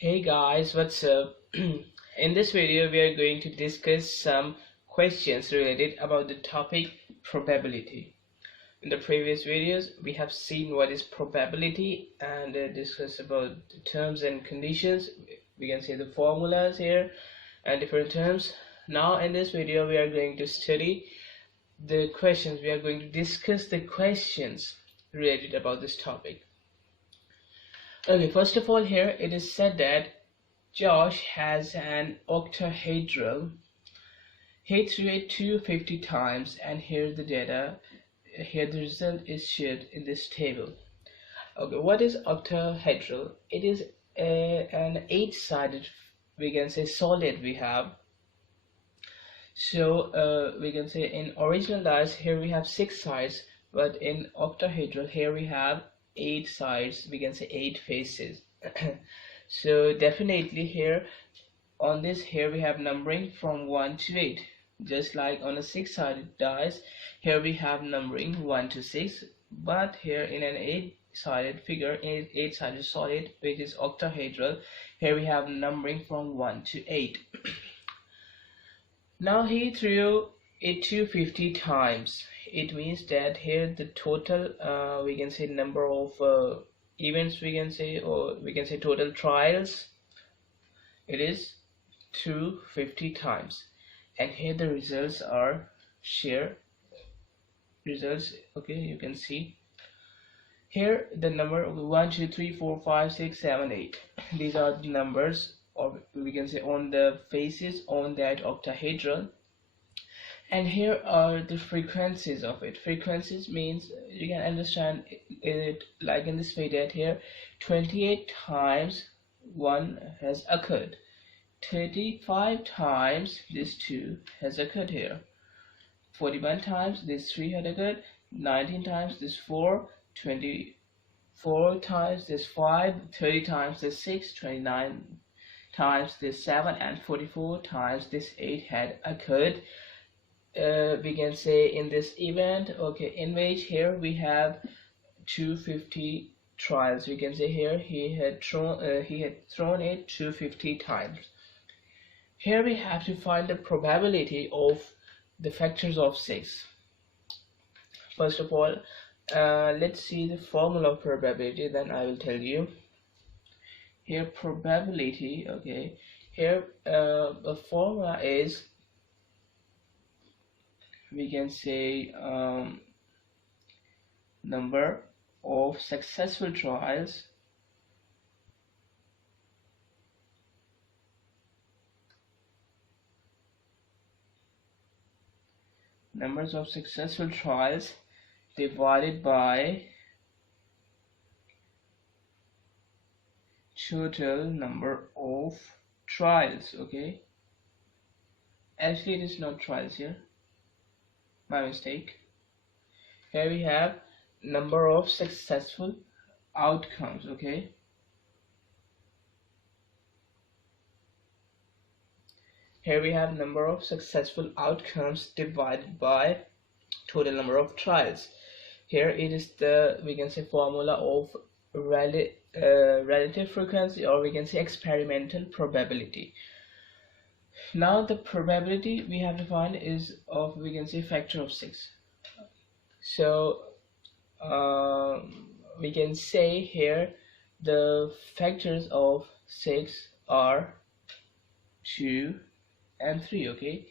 Hey guys, what's up? In this video, we are going to discuss some questions related about the topic probability. In the previous videos, we have seen what is probability and discuss about the terms and conditions. We can see the formulas here and different terms. Now in this video, we are going to study the questions. We are going to discuss the questions related about this topic. Okay, first of all, here it is said that Josh has an octahedral. He threw it 250 times, and here the data, here the result is shared in this table. Okay, what is octahedral? It is an 8-sided, we can say, solid we have. So we can say in original dice here we have 6 sides, but in octahedral here we have 8 sides, we can say 8 faces. So definitely here on this, here we have numbering from 1 to 8, just like on a 6-sided dice here we have numbering 1 to 6, but here in an 8-sided figure, 8-sided solid, which is octahedral, here we have numbering from 1 to 8. Now he threw it 250 times. It means that here the total we can say number of events, we can say, or we can say total trials, it is 250 times, and here the results are share results. Okay, you can see here the number 1 2 3 4 5 6 7 8. These are the numbers, or we can say on the faces on that octahedral. And here are the frequencies of it. Frequencies means you can understand it like in this way, that here 28 times 1 has occurred, 35 times this 2 has occurred here, 41 times this 3 had occurred, 19 times this 4, 24 times this 5, 30 times this 6, 29 times this 7, and 44 times this 8 had occurred. We can say in this event, okay, in which here we have 250 trials. We can say here he had thrown it 250 times. Here we have to find the probability of the factors of 6. First of all, let's see the formula of probability, then I will tell you. Here probability, okay, here the formula is, we can say, number of successful trials divided by total number of trials. Okay, actually it is not trials here, my mistake. Here we have number of successful outcomes. Okay, here we have number of successful outcomes divided by total number of trials. Here it is the, we can say, formula of relative frequency, or we can say experimental probability. Now the probability we have to find is of, we can say, factor of 6. So we can say here the factors of 6 are 2 and 3, okay,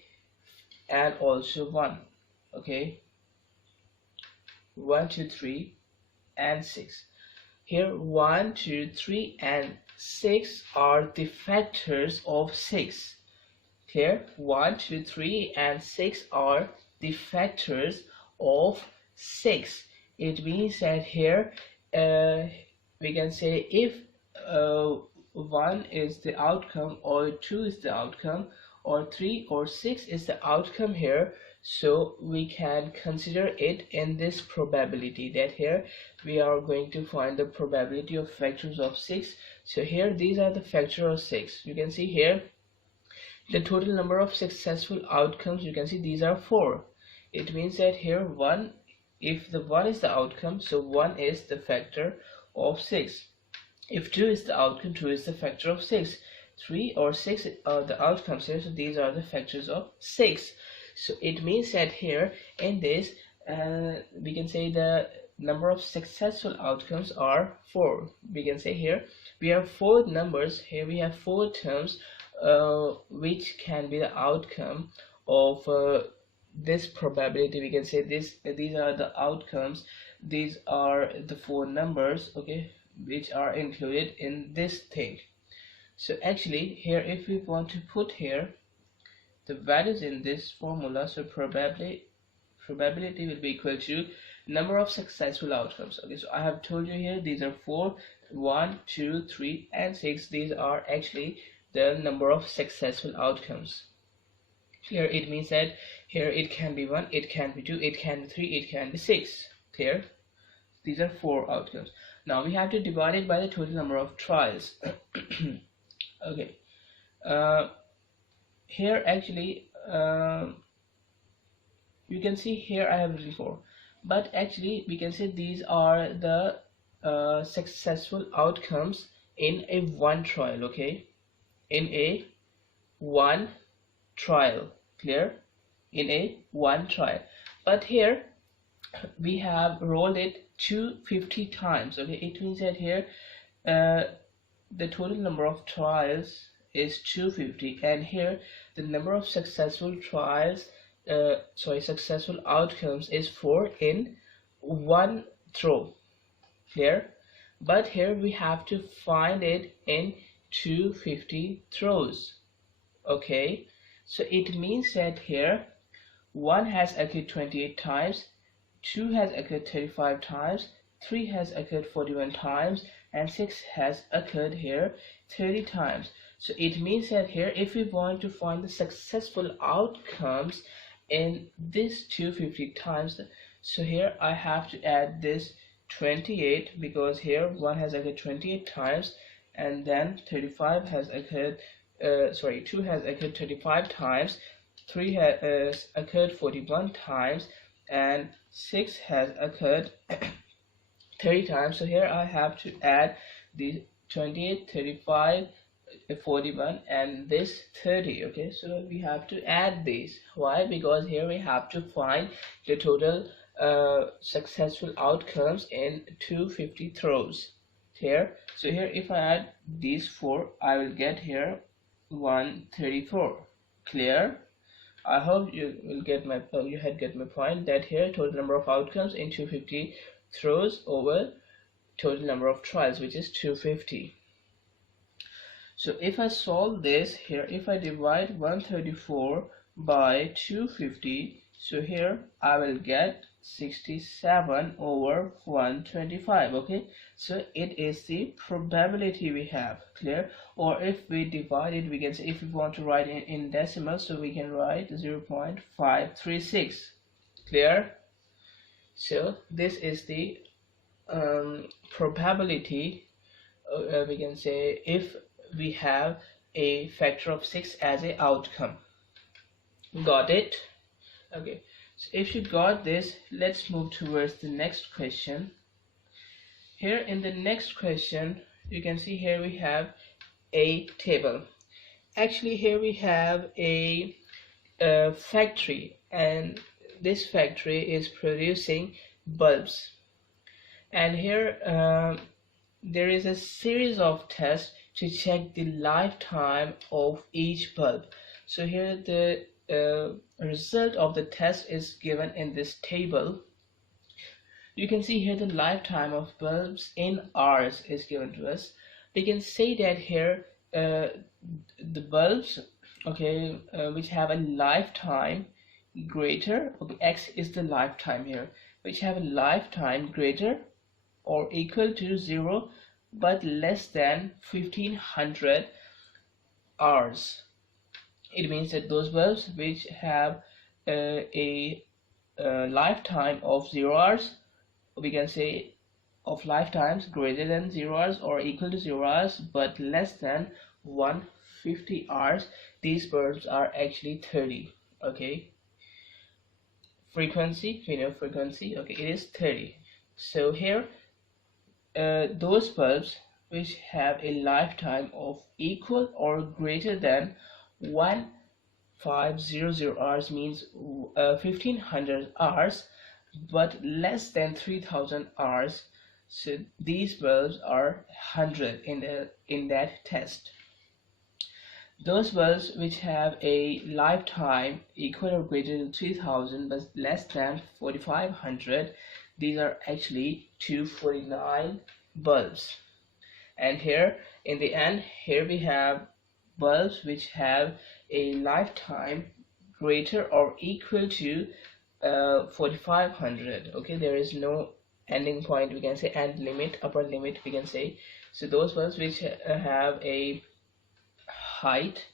and also 1, okay, 1 2 3 and 6. Here 1 2 3 and 6 are the factors of 6. Here 1 2 3 and 6 are the factors of 6. It means that here we can say if 1 is the outcome, or 2 is the outcome, or 3 or 6 is the outcome here, so we can consider it in this probability, that here we are going to find the probability of factors of 6. So here these are the factors of 6. You can see here the total number of successful outcomes, you can see these are 4. It means that here 1, if the 1 is the outcome, so 1 is the factor of 6. If 2 is the outcome, 2 is the factor of 6. 3 or 6 are the outcomes here, so these are the factors of 6. So it means that here in this, we can say the number of successful outcomes are 4. We can say here we have 4 numbers, here we have 4 terms which can be the outcome of this probability. We can say these are the outcomes, these are the 4 numbers, okay, which are included in this thing. So actually here, if we want to put here the values in this formula, so probability will be equal to number of successful outcomes. Okay, so I have told you here these are 4, 1, 2, 3 and 6. These are actually the number of successful outcomes. Here it means that here it can be 1, it can be 2, it can be 3, it can be 6. Clear? These are 4 outcomes. Now we have to divide it by the total number of trials. Okay, here actually you can see here I have written 4, but actually we can say these are the successful outcomes in a one trial. Okay, in a one trial. Clear? In a one trial, but here we have rolled it 250 times. Okay, it means that here the total number of trials is 250, and here the number of successful trials, successful outcomes is 4 in one throw. Clear? But here we have to find it in 250 throws. Okay, so it means that here 1 has occurred 28 times, 2 has occurred 35 times, 3 has occurred 41 times, and 6 has occurred here 30 times. So it means that here if we want to find the successful outcomes in this 250 times, so here I have to add this 28, because here 1 has occurred 28 times, and then 35 has occurred 2 has occurred 35 times, 3 has occurred 41 times, and 6 has occurred 30 times. So here I have to add the 28, 35, 41 and this 30. Okay, so we have to add these. Why? Because here we have to find the total successful outcomes in 250 throws here. So here if I add these 4, I will get here 134. Clear? I hope you will get my you had get my point, that here total number of outcomes in 250 throws over total number of trials, which is 250. So if I solve this here, if I divide 134 by 250, so here I will get 67 over 125. Okay, so it is the probability we have. Clear? Or if we divide it, we can say, if we want to write in decimal, so we can write 0.536. Clear? So this is the probability, we can say, if we have a factor of 6 as a outcome. Got it? Okay, so if you got this, let's move towards the next question. Here in the next question, you can see here we have a table. Actually here we have a factory, and this factory is producing bulbs, and here there is a series of tests to check the lifetime of each bulb. So here the result of the test is given in this table. You can see here the lifetime of bulbs in hours is given to us. We can say that here the bulbs, okay, which have a lifetime greater, okay, X is the lifetime here, which have a lifetime greater or equal to 0 but less than 1500 hours. It means that those bulbs which have a lifetime of 0 hours, we can say of lifetimes greater than 0 hours or equal to 0 hours but less than 150 hours, these bulbs are actually 30. Okay, frequency, we know frequency, okay, it is 30. So here those bulbs which have a lifetime of equal or greater than 1500 hours, means 1500 hours, but less than 3000 hours. So these bulbs are 100 in that test. Those bulbs which have a lifetime equal or greater than 3000 but less than 4500, these are actually 249 bulbs. And here in the end, here we have bulbs which have a lifetime greater or equal to 4500. Okay, there is no ending point, we can say, end limit, upper limit, we can say. So those bulbs which have a height,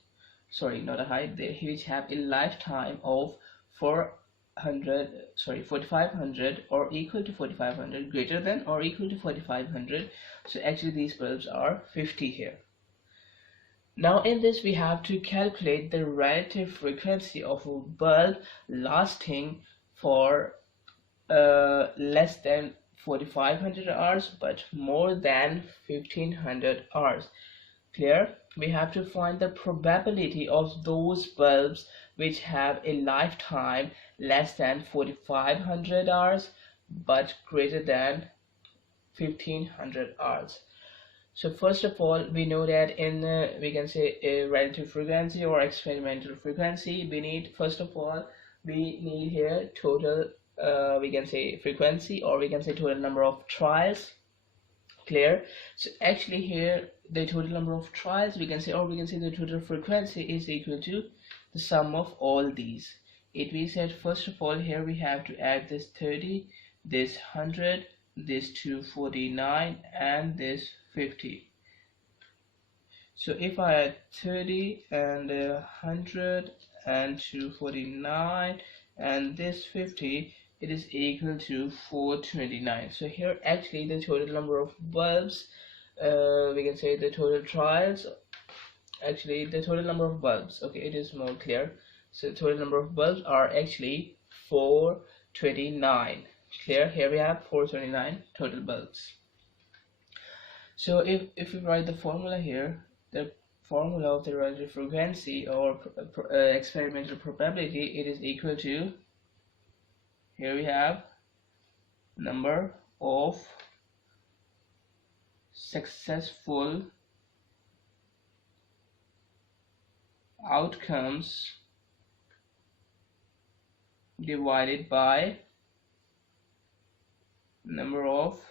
sorry, not a height, they which have a lifetime of 4500 or equal to 4500, greater than or equal to 4500. So actually these bulbs are 50 here. Now in this we have to calculate the relative frequency of a bulb lasting for less than 4500 hours but more than 1500 hours. Clear? We have to find the probability of those bulbs which have a lifetime less than 4500 hours but greater than 1500 hours. So first of all, we know that in we can say a relative frequency or experimental frequency, we need, first of all, we need here total we can say frequency, or we can say total number of trials. Clear? So actually here the total number of trials, we can say, or we can say the total frequency is equal to the sum of all these. It means that first of all here we have to add this 30, this 100, this 249 and this 50. So if I add 30 and 100 and 249 and this 50, it is equal to 429. So here actually the total number of bulbs, we can say the total trials, actually the total number of bulbs, okay, it is more clear. So the total number of bulbs are actually 429. Clear? Here we have 429 total bulbs. So if we write the formula here, the formula of the relative frequency or experimental probability, it is equal to, here we have number of successful outcomes divided by number of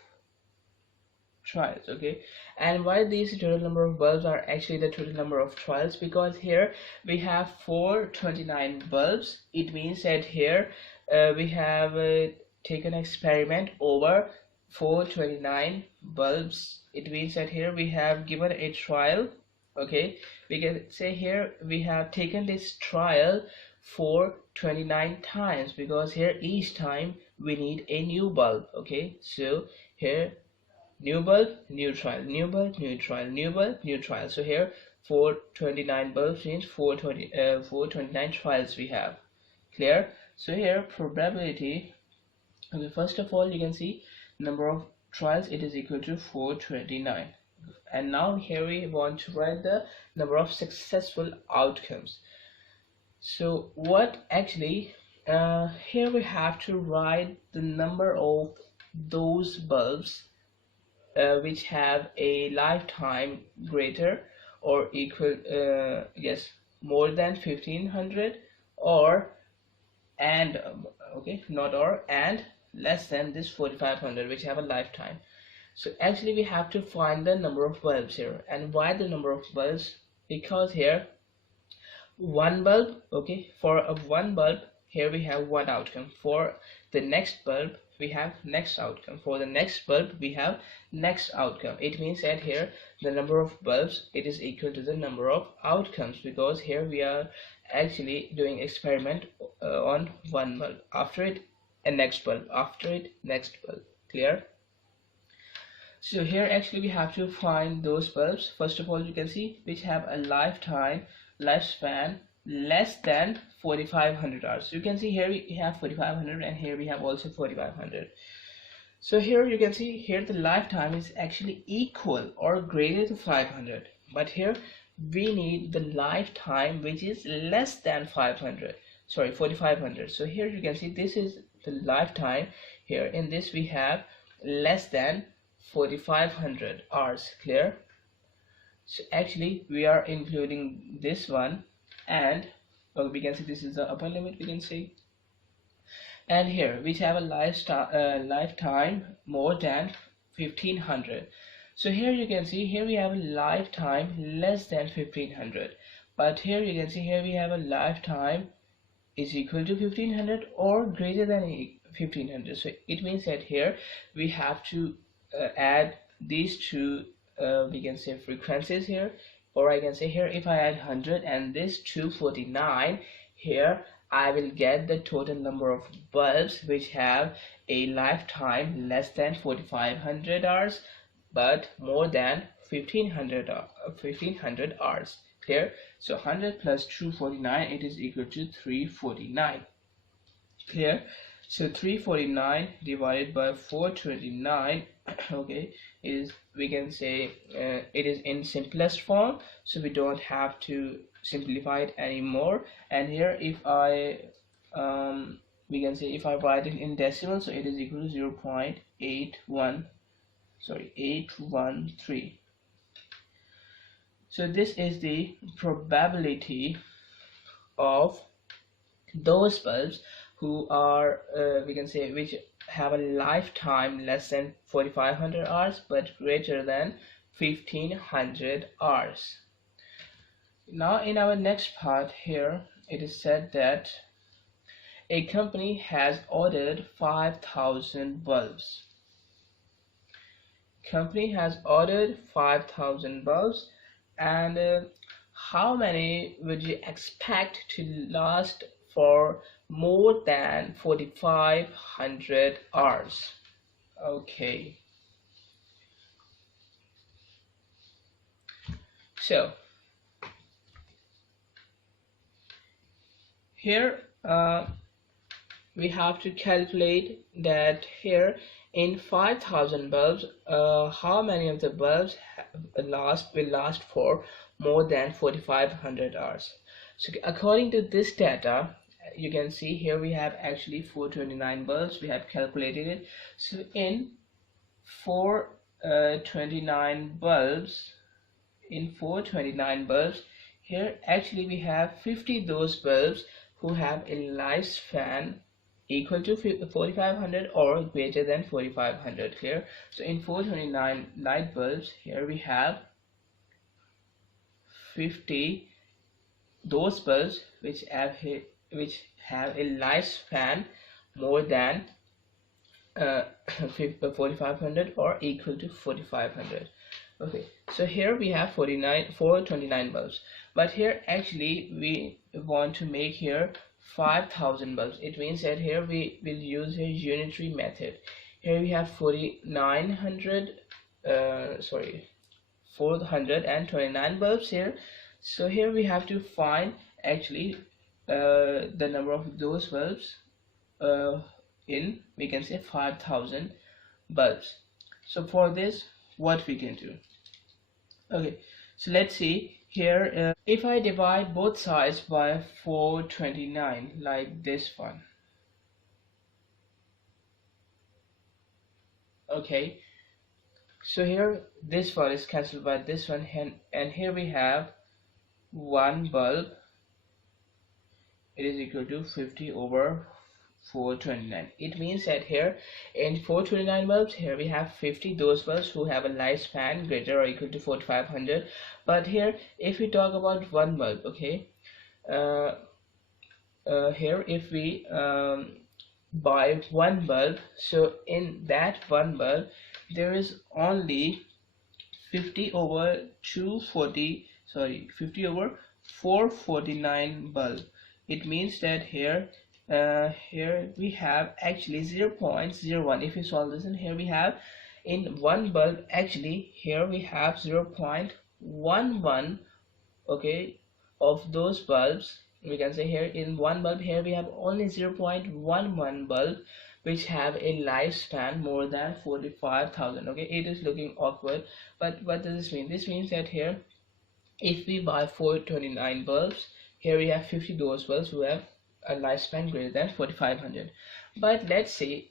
trials. Okay, and why these total number of bulbs are actually the total number of trials? Because here we have 429 bulbs. It means that here we have taken experiment over 429 bulbs. It means that here we have given a trial. Okay, we can say here we have taken this trial for 29 times, because here each time we need a new bulb. Okay, so here new bulb, new trial, new bulb, new trial, new bulb, new trial. So here 429 bulbs means 429 trials we have. Clear? So here probability, okay, first of all you can see number of trials, it is equal to 429. And now here we want to write the number of successful outcomes. So what actually here we have to write the number of those bulbs which have a lifetime greater or equal yes, more than 1500, or and okay, not or, and less than this 4500, which have a lifetime. So actually we have to find the number of bulbs here. And why the number of bulbs? Because here one bulb, okay, for a one bulb here we have one outcome. For the next bulb we have next outcome. For the next bulb we have next outcome. It means that here the number of bulbs, it is equal to the number of outcomes, because here we are actually doing experiment on one bulb, after it a next bulb, after it next bulb. Clear? So here actually we have to find those bulbs, first of all you can see, which have a lifespan less than 4500 hours. So you can see here we have 4500 and here we have also 4500. So here you can see here the lifetime is actually equal or greater to 500, but here we need the lifetime which is less than 500, sorry 4500. So here you can see this is the lifetime. Here in this we have less than 4500 hours. Clear? So actually we are including this one, and we can see this is the upper limit, we can say. And here we have a lifetime more than 1500. So here you can see here we have a lifetime less than 1500, but here you can see here we have a lifetime is equal to 1500 or greater than 1500. So it means that here we have to add these two we can say frequencies here, or I can say here if I add 100 and this 249, here I will get the total number of bulbs which have a lifetime less than 4500 hours but more than 1500 hours. Clear? So 100 plus 249, it is equal to 349. Clear? So 349 divided by 429, okay, is we can say it is in simplest form, so we don't have to simplify it anymore. And here if I we can say if I write it in decimal, so it is equal to 0 0.81, sorry 813. So this is the probability of those bulbs who are we can say which have a lifetime less than 4500 hours but greater than 1500 hours. Now in our next part here it is said that a company has ordered 5000 bulbs. Company has ordered 5000 bulbs, and how many would you expect to last for more than 4500 hours? Okay, so here we have to calculate that here in 5000 bulbs how many of the bulbs will last for more than 4500 hours. So according to this data, you can see here we have actually 429 bulbs, we have calculated it. So in 429 bulbs, here actually we have 50 those bulbs who have a lifespan equal to 4500 or greater than 4500 here. So in 429 light bulbs, here we have 50 those bulbs which have a lifespan more than 4500 or equal to 4500. Okay, so here we have 429 bulbs, but here actually we want to make here 5000 bulbs. It means that here we will use a unitary method. Here we have 429 bulbs here. So here we have to find actually the number of those bulbs in we can say 5000 bulbs. So for this what we can do, okay, so let's see here if I divide both sides by 429 like this one, okay, so here this one is cancelled by this one, and here we have one bulb, it is equal to 50 over 429. It means that here in 429 bulbs, here we have 50 those bulbs who have a lifespan greater or equal to 4500. But here if we talk about one bulb, okay, here if we buy one bulb, so in that one bulb there is only 50 over 449 bulb. It means that here we have actually 0.01. If we solve this, and here we have in one bulb actually here we have 0.11, okay, of those bulbs. We can say here in one bulb here we have only 0.11 bulb, which have a lifespan more than 45,000. Okay, it is looking awkward, but what does this mean? This means that here, if we buy 429 bulbs, here we have 50 those bulbs who have a lifespan greater than 4500. But let's say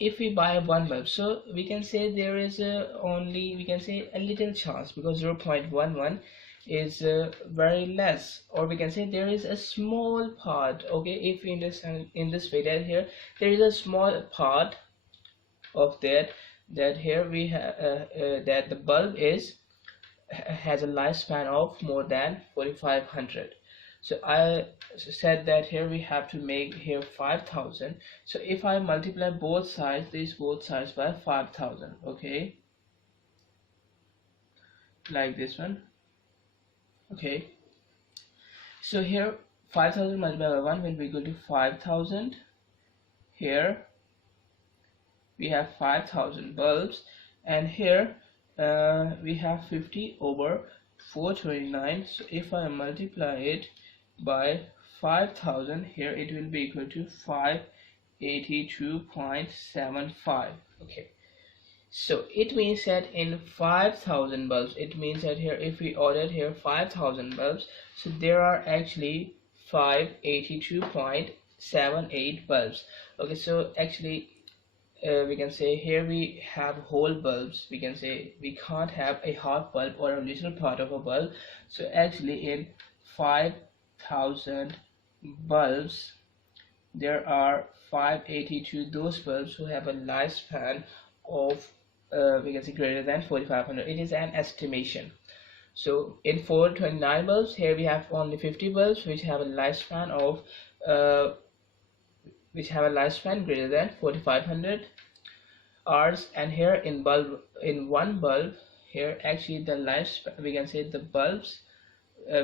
if we buy one bulb, so we can say there is only, we can say, a little chance, because 0.11 is very less, or we can say there is a small part. Okay, if we understand in this way, that here there is a small part of that here we have that the bulb has a lifespan of more than 4500. So I said that here we have to make here 5000. So if I multiply both sides, both sides by 5000, okay, like this one. Okay, so here 5000 multiplied by 1 will be equal to 5000. Here we have 5000 bulbs, and here we have 50 over 429. So if I multiply it by 5000, here it will be equal to 582.75. okay, so it means that in 5000 bulbs, it means that here if we ordered here 5000 bulbs, so there are actually 582.78 bulbs. Okay, so actually we can say here we have whole bulbs. We can say we can't have a half bulb or a little part of a bulb. So actually in 5000 bulbs, there are 582 those bulbs who have a lifespan of we can say greater than 4500. It is an estimation. So in 429 bulbs, here we have only 50 bulbs which have a lifespan of greater than 4500 hours, and here in one bulb, here actually the lifespan, we can say the bulbs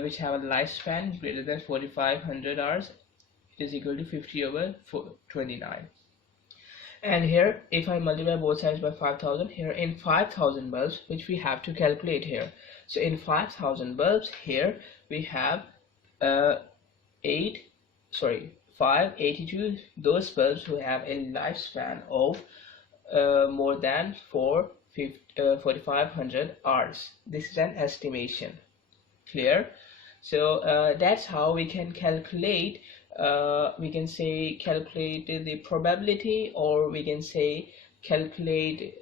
which have a lifespan greater than 4500 hours, it is equal to 50 over 429. And here if I multiply both sides by 5000, here in 5000 bulbs, which we have to calculate here, so in 5000 bulbs, here we have 582 those bulbs who have a lifespan of more than 4500 hours. This is an estimation. Clear? So that's how we can calculate we can say calculate the probability, or we can say calculate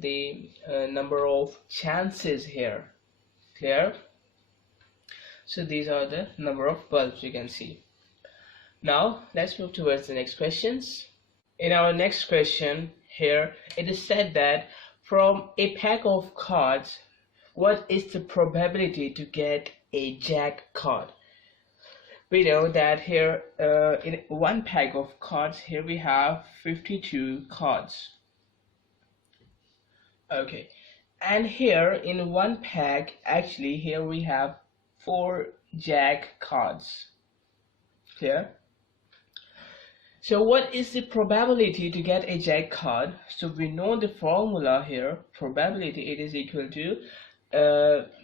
the number of chances here. Clear? So these are the number of bulbs you can see. Now let's move towards the next questions. In our next question here, it is said that from a pack of cards, what is the probability to get a jack card? We know that here in one pack of cards, here we have 52 cards. Okay, and here in one pack, actually here we have 4 jack cards. Clear? So what is the probability to get a jack card? So we know the formula here. Probability, it is equal to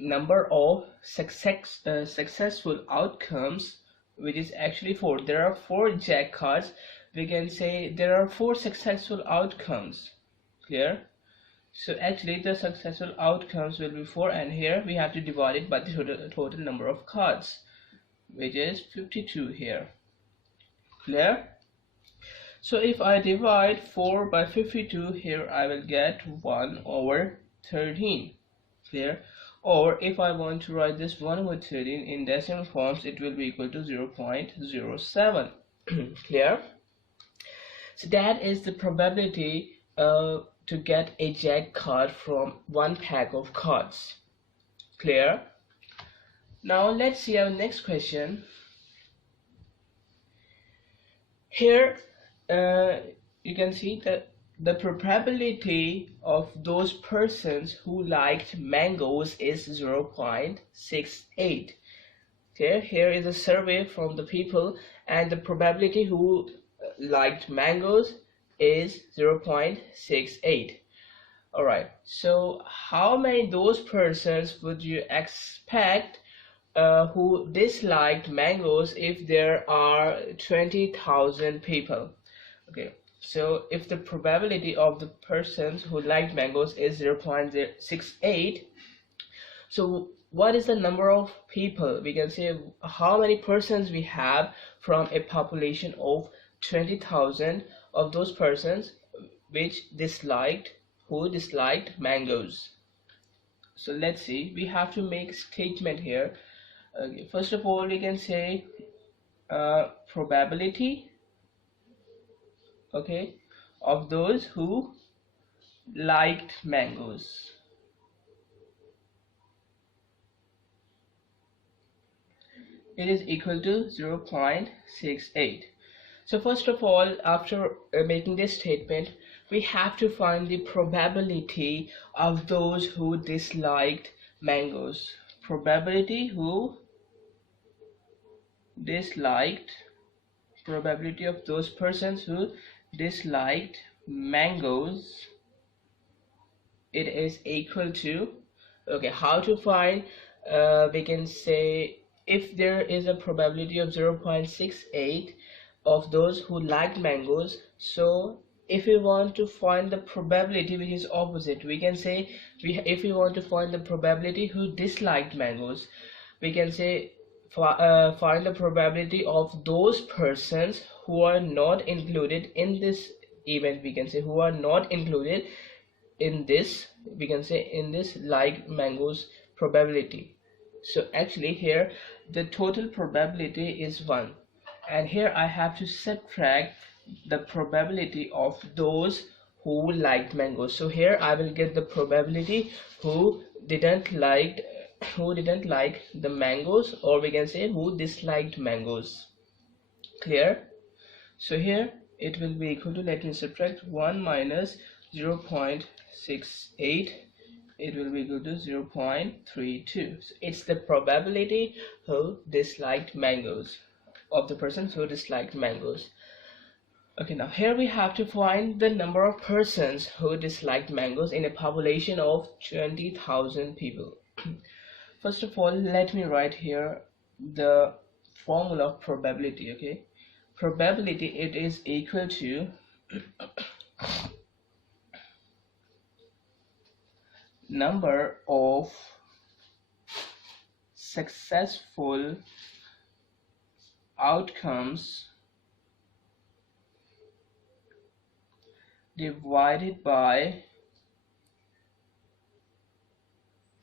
number of successful outcomes, which is actually 4. There are 4 jack cards. We can say there are 4 successful outcomes. Clear? So actually the successful outcomes will be 4, and here we have to divide it by the total number of cards, which is 52 here. Clear? So if I divide 4 by 52, here I will get 1 over 13. Clear? Or if I want to write this 1 over 13 in decimal forms, it will be equal to 0.07. Clear? So that is the probability to get a jack card from one pack of cards. Clear? Now let's see our next question. Here you can see that the probability of those persons who liked mangoes is 0.68. Okay, here is a survey from the people, and the probability who liked mangoes is 0.68. Alright, so how many those persons would you expect who disliked mangoes if there are 20,000 people? Okay, So if the probability of the persons who liked mangoes is 0.068, so what is the number of people, we can say how many persons we have from a population of 20,000 of those persons who disliked mangoes. So let's see, we have to make a statement here. Okay, first of all, we can say probability, okay, of those who liked mangoes. It is equal to 0.68. So first of all, after making this statement, we have to find the probability of those who disliked mangoes. Probability who disliked, probability of those persons who disliked mangoes, it is equal to, okay, how to find, we can say if there is a probability of 0.68 of those who liked mangoes, so if we want to find the probability which is opposite, we can say if we want to find the probability who disliked mangoes, we can say find the probability of those persons who are not included in this event, we can say who are not included in this, we can say in this like mangoes probability. So actually here the total probability is 1, and here I have to subtract the probability of those who liked mangoes. So here I will get the probability who didn't like the mangoes, or we can say who disliked mangoes. Clear? So here it will be equal to, let me subtract 1 minus 0.68, it will be equal to 0.32. So it's the probability who disliked mangoes, of the persons who disliked mangoes. Okay, now here we have to find the number of persons who disliked mangoes in a population of 20,000 people. First of all, let me write here the formula of probability. Okay, probability, it is equal to number of successful outcomes divided by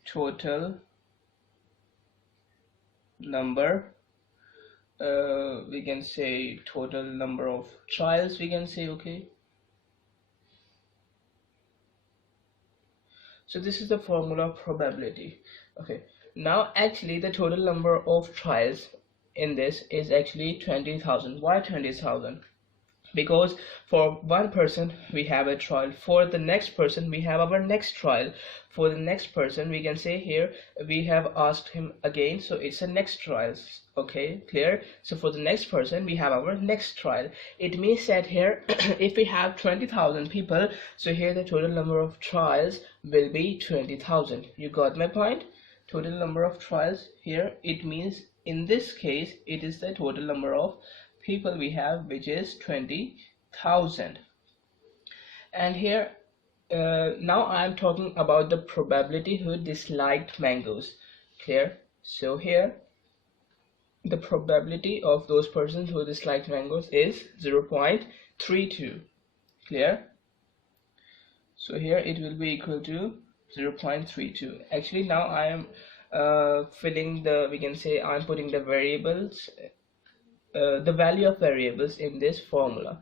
total number, we can say total number of trials, we can say. Okay, so this is the formula of probability. Okay, now actually the total number of trials in this is actually 20,000. Why 20,000? Because for one person we have a trial, for the next person we have our next trial, for the next person we can say here we have asked him again, so it's a next trials. Okay, clear? So for the next person we have our next trial. It means that here if we have 20,000 people, so here the total number of trials will be 20,000. You got my point? Total number of trials here, it means in this case it is the total number of people we have, which is 20,000. And here now I am talking about the probability who disliked mangoes. Clear? So here the probability of those persons who disliked mangoes is 0.32. Clear? So here it will be equal to 0.32. Actually now I am filling the, we can say I'm putting the variables, the value of variables in this formula.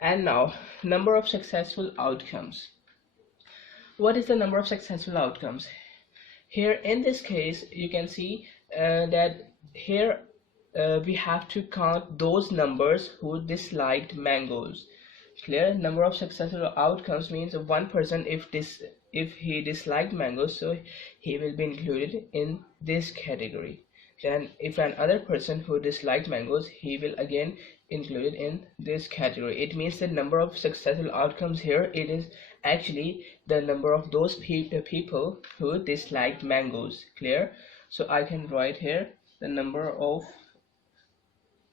And now number of successful outcomes. What is the number of successful outcomes? Here in this case you can see that here we have to count those numbers who disliked mangoes. Clear? Number of successful outcomes means one person, if he disliked mangoes, so he will be included in this category. Then if another person who disliked mangoes, he will again included in this category. It means the number of successful outcomes here, it is actually the number of those people who disliked mangoes. Clear? So I can write here the number of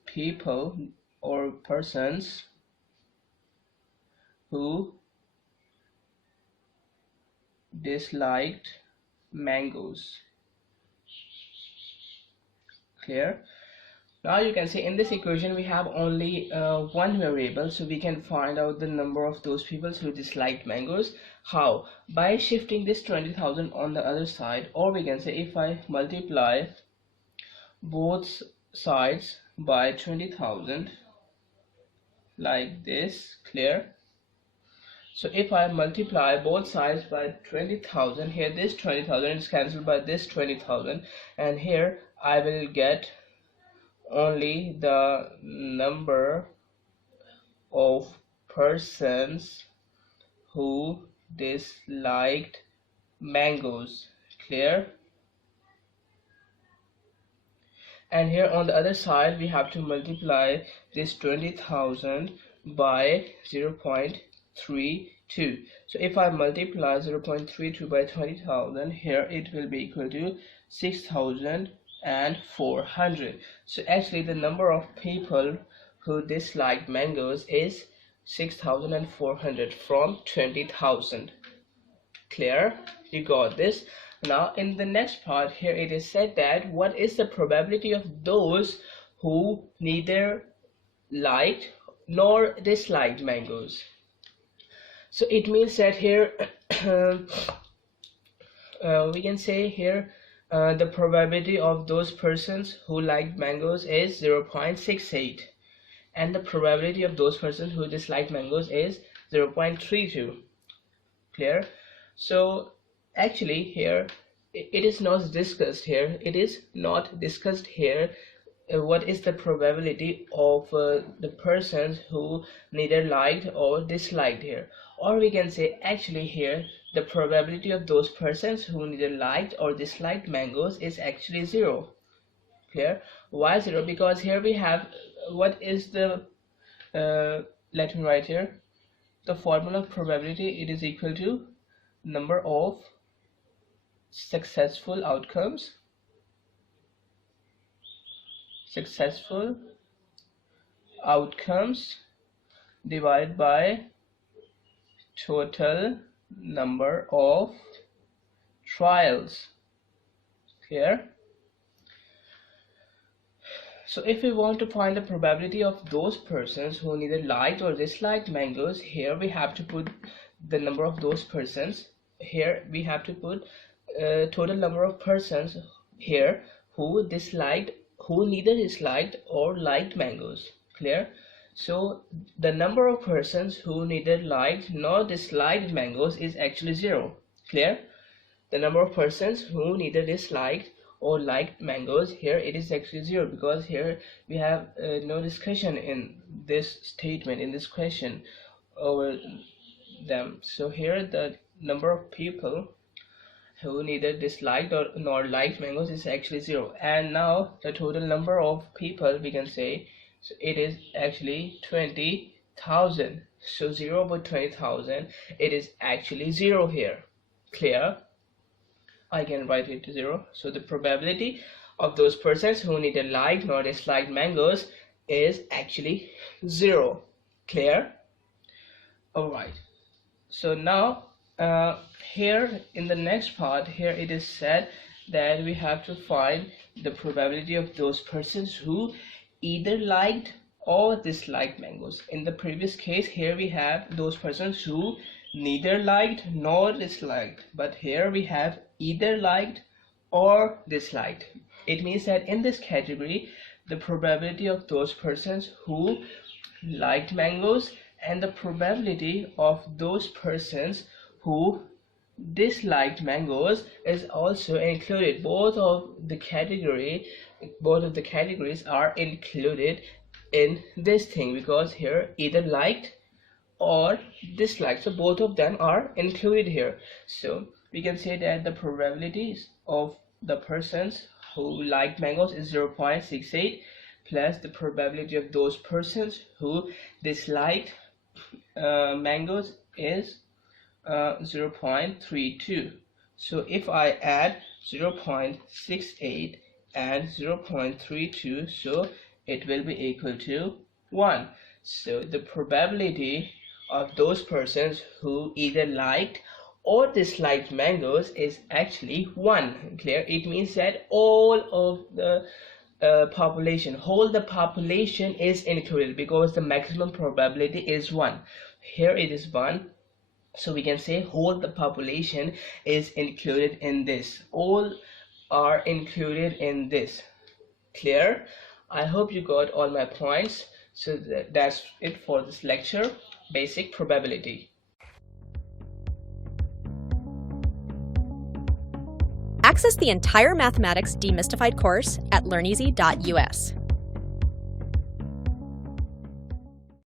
people or persons who disliked mangoes. Clear? Now you can see in this equation we have only one variable, so we can find out the number of those people who disliked mangoes. How? By shifting this 20,000 on the other side, or we can say if I multiply both sides by 20,000 like this. Clear? So if I multiply both sides by 20,000, here this 20,000 is cancelled by this 20,000, and here I will get only the number of persons who disliked mangoes. Clear? And here on the other side we have to multiply this 20,000 by 0.32. so if I multiply 0.32 by 20,000, here it will be equal to 6,400. So actually the number of people who disliked mangoes is 6,400 from 20,000. Clear? You got this? Now in the next part here it is said that what is the probability of those who neither liked nor disliked mangoes. So it means that here we can say here the probability of those persons who liked mangoes is 0.68, and the probability of those persons who disliked mangoes is 0.32. Clear? So actually here it is not discussed here, what is the probability of the persons who neither liked or disliked here, or we can say actually here the probability of those persons who neither liked or disliked mangoes is actually 0. Clear? Why 0? Because here we have what is the let me write here the formula of probability. It is equal to number of successful outcomes divided by total number of trials. Clear? So if we want to find the probability of those persons who neither liked or disliked mangoes, here we have to put the number of those persons. Here we have to put total number of persons here who neither disliked or liked mangoes. Clear? So the number of persons who neither liked nor disliked mangoes is actually 0. Clear? The number of persons who neither disliked or liked mangoes, here it is actually 0, because here we have no discussion in this statement, in this question over them. So here the number of people who neither disliked or nor liked mangoes is actually 0. And now the total number of people, we can say, so it is actually 20,000. So 0 by 20,000, it is actually 0 here. Clear? I can write it to 0. So the probability of those persons who neither liked nor disliked mangoes is actually 0. Clear? Alright. So now here in the next part, here it is said that we have to find the probability of those persons who either liked or disliked mangoes. In the previous case, here we have those persons who neither liked nor disliked, but here we have either liked or disliked. It means that in this category the probability of those persons who liked mangoes and the probability of those persons who disliked mangoes is also included. Both of the categories are included in this thing, because here either liked or disliked, so both of them are included here. So we can say that the probabilities of the persons who liked mangoes is 0.68 plus the probability of those persons who disliked mangoes is 0.32. So if I add 0.68 and 0.32, so it will be equal to 1. So the probability of those persons who either liked or disliked mangoes is actually 1. Clear? It means that all of the population, whole the population is included, because the maximum probability is 1. Here it is 1, so we can say whole the population is included in this. All are included in this. Clear? I hope you got all my points. So that's it for this lecture, basic probability. Access the entire mathematics demystified course at learneasy.us.